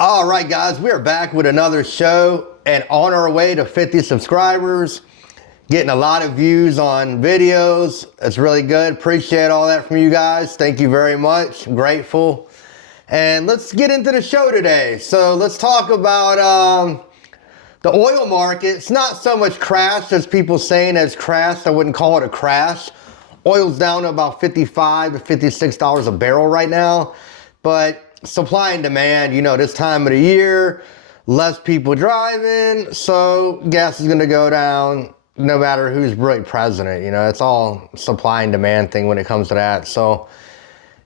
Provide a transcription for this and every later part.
All right, guys, we are back with another show and on our way to 50 subscribers. Getting a lot of views on videos. It's really good. Appreciate all that from you guys. Thank you very much. I'm grateful. And let's get into the show today. So let's talk about the oil market. It's not so much crashed as people saying it's crashed. I wouldn't call it a crash. Oil's down to about $55 to $56 a barrel right now. But supply and demand, you know, this time of the year, less people driving, so gas is going to go down no matter who's really president. You know, it's all supply and demand thing when it comes to that. So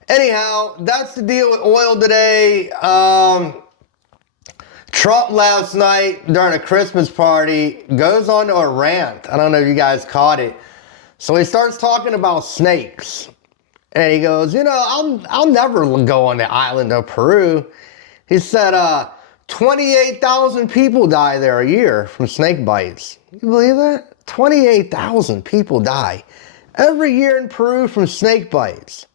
anyhow, that's the deal with oil today. Trump last night during a Christmas party goes on to a rant. I don't know if you guys caught it. So he starts talking about snakes. And he goes, you know, I'll never go on the island of Peru. He said 28,000 people die there a year from snake bites. You believe that? 28,000 people die every year in Peru from snake bites.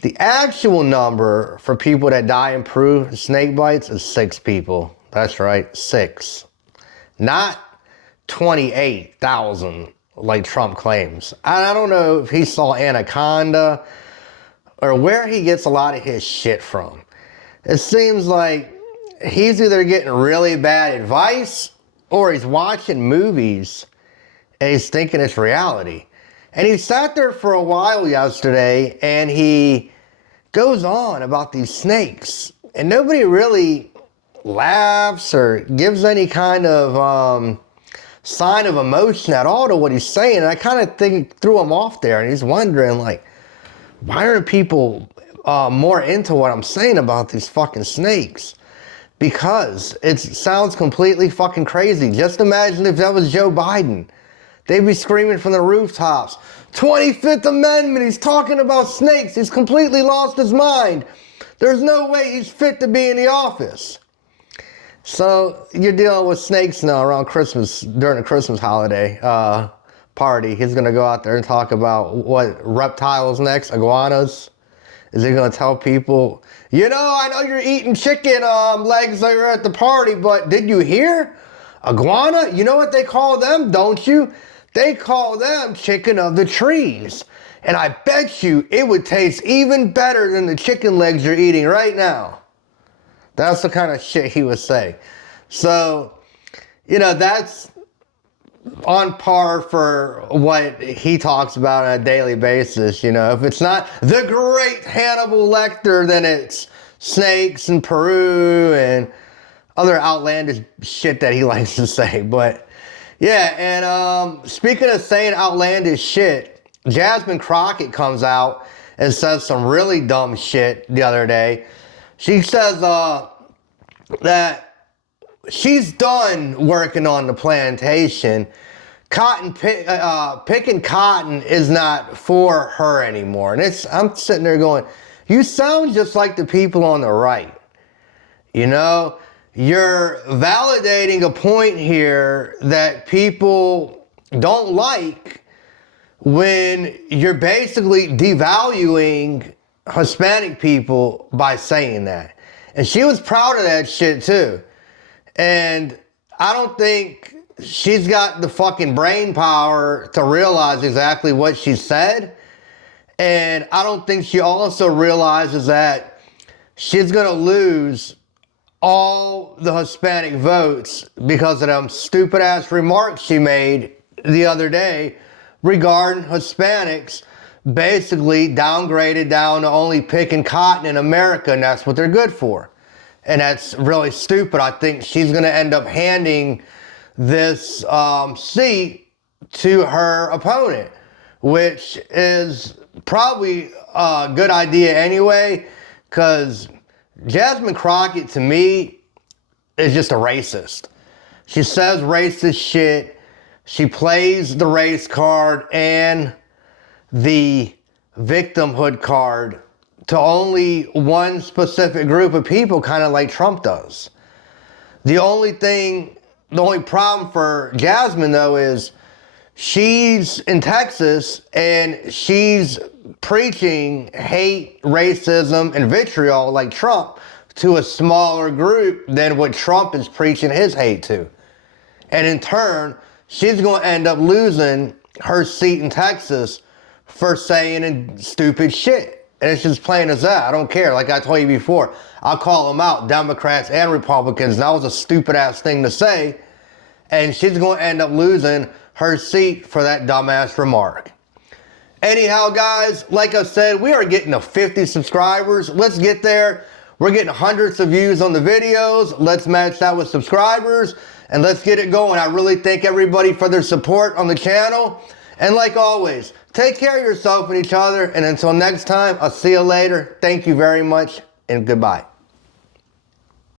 The actual number for people that die in Peru from snake bites is 6 people. That's right, 6. Not 28,000. Like Trump claims. I don't know if he saw Anaconda or where he gets a lot of his shit from. It seems like he's either getting really bad advice or he's watching movies and he's thinking it's reality. And he sat there for a while yesterday and he goes on about these snakes and nobody really laughs or gives any kind of sign of emotion at all to what he's saying. And I kind of threw him off there, and he's wondering, like, why aren't people more into what I'm saying about these fucking snakes? Because it sounds completely fucking crazy. Just imagine if that was Joe Biden. They'd be screaming from the rooftops, 25th Amendment, he's talking about snakes. He's completely lost his mind. There's no way he's fit to be in the office. So you're dealing with snakes now around Christmas, during the Christmas holiday party. He's going to go out there and talk about what reptiles next, iguanas. Is he going to tell people, you know, I know you're eating chicken legs there at the party, but did you hear? Iguana? You know what they call them, don't you? They call them chicken of the trees. And I bet you it would taste even better than the chicken legs you're eating right now. That's the kind of shit he would say. So, you know, that's on par for what he talks about on a daily basis. You know, if it's not the great Hannibal Lecter, then it's snakes and Peru and other outlandish shit that he likes to say. But yeah, and speaking of saying outlandish shit, Jasmine Crockett comes out and says some really dumb shit the other day. She says that she's done working on the plantation. Picking cotton is not for her anymore. And I'm sitting there going, you sound just like the people on the right. You know, you're validating a point here that people don't like when you're basically devaluing Hispanic people by saying that. And she was proud of that shit too. And I don't think she's got the fucking brain power to realize exactly what she said. And I don't think she also realizes that she's gonna lose all the Hispanic votes because of them stupid ass remarks she made the other day regarding Hispanics basically downgraded down to only picking cotton in America, and that's what they're good for. And that's really stupid. I think she's going to end up handing this seat to her opponent, which is probably a good idea anyway, because Jasmine Crockett, to me, is just a racist. She says racist shit. She plays the race card and the victimhood card to only one specific group of people, kind of like Trump does. The only problem for Jasmine, though, is she's in Texas and she's preaching hate, racism, and vitriol like Trump to a smaller group than what Trump is preaching his hate to. And in turn, she's going to end up losing her seat in Texas for saying stupid shit. And it's just plain as that. I don't care. Like I told you before, I'll call them out, Democrats and Republicans. That was a stupid ass thing to say. And she's going to end up losing her seat for that dumbass remark. Anyhow, guys, like I said, we are getting to 50 subscribers. Let's get there. We're getting hundreds of views on the videos. Let's match that with subscribers and let's get it going. I really thank everybody for their support on the channel. And like always, take care of yourself and each other. And until next time, I'll see you later. Thank you very much and goodbye.